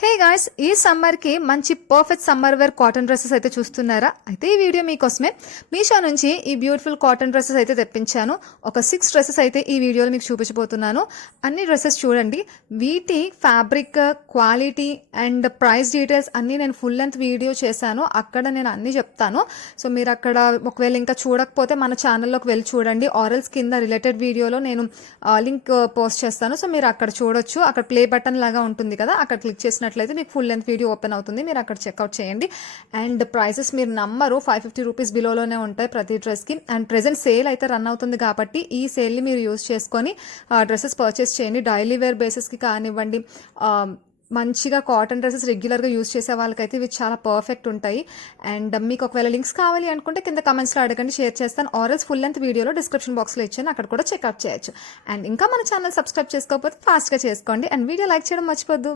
Hey guys, ఈ summer కి మంచి perfect summer wear cotton dresses అయితే చూస్తున్నారా? అయితే ఈ వీడియో మీకోసమే మీషో నుంచి ఈ బ్యూటిఫుల్ కాటన్ డ్రెస్సెస్ అయితే తెప్పించాను. ఒక 6 డ్రెస్సెస్ అయితే ఈ వీడియోలో మీకు చూపించబోతున్నాను. అన్ని డ్రెస్సెస్ చూడండి. వీటి fabric quality and price details అన్నీ నేను ఫుల్ లెంత్ వీడియో చేశాను. అక్కడ నేను అన్నీ చెప్తాను. సో మీరు అక్కడ ఒకవేళ ఇంకా చూడకపోతే మన ఛానల్లోకి వెళ్ళి చూడండి. ఆరల్స్ కింద రిలేటెడ్ వీడియోలో నేను లింక్ పోస్ట్ చేస్తాను. సో మీరు అక్కడ చూడొచ్చు. అక్కడ ప్లే బటన్ లాగా ఉంటుంది కదా, అక్కడ క్లిక్ చేసిన మీకు ఫుల్ లెంత్ వీడియో ఓపెన్ అవుతుంది. మీరు అక్కడ చెక్అవుట్ చేయండి. అండ్ ప్రైసెస్ మీరు నమ్మరు, 550 రూపీస్ బిలోలోనే ఉంటాయి ప్రతి డ్రెస్కి. అండ్ ప్రెసెంట్ సేల్ అయితే రన్ అవుతుంది కాబట్టి ఈ సేల్ని మీరు యూజ్ చేసుకొని డ్రెస్సెస్ పర్చేస్ చేయండి. డైలీ వేర్ బేసిస్కి కానివ్వండి, మంచిగా కాటన్ డ్రెస్సెస్ రెగ్యులర్గా యూజ్ చేసే వాళ్ళకైతే ఇవి చాలా పర్ఫెక్ట్ ఉంటాయి. అండ్ మీకు ఒకవేళ లింక్స్ కావాలి అనుకుంటే కింద కమెంట్స్లో అడగండి, షేర్ చేస్తాను. ఆర్ఎల్స్ ఫుల్ లెంత్ వీడియోలో డిస్క్రిప్షన్ బాక్స్లో ఇచ్చాను, అక్కడ కూడా చెక్అవుట్ చేయొచ్చు. అండ్ ఇంకా మన ఛానల్ సబ్స్క్రైబ్ చేసుకోకపోతే ఫాస్ట్గా చేసుకోండి. అండ్ వీడియో లైక్ చేయడం మర్చిపోద్దు.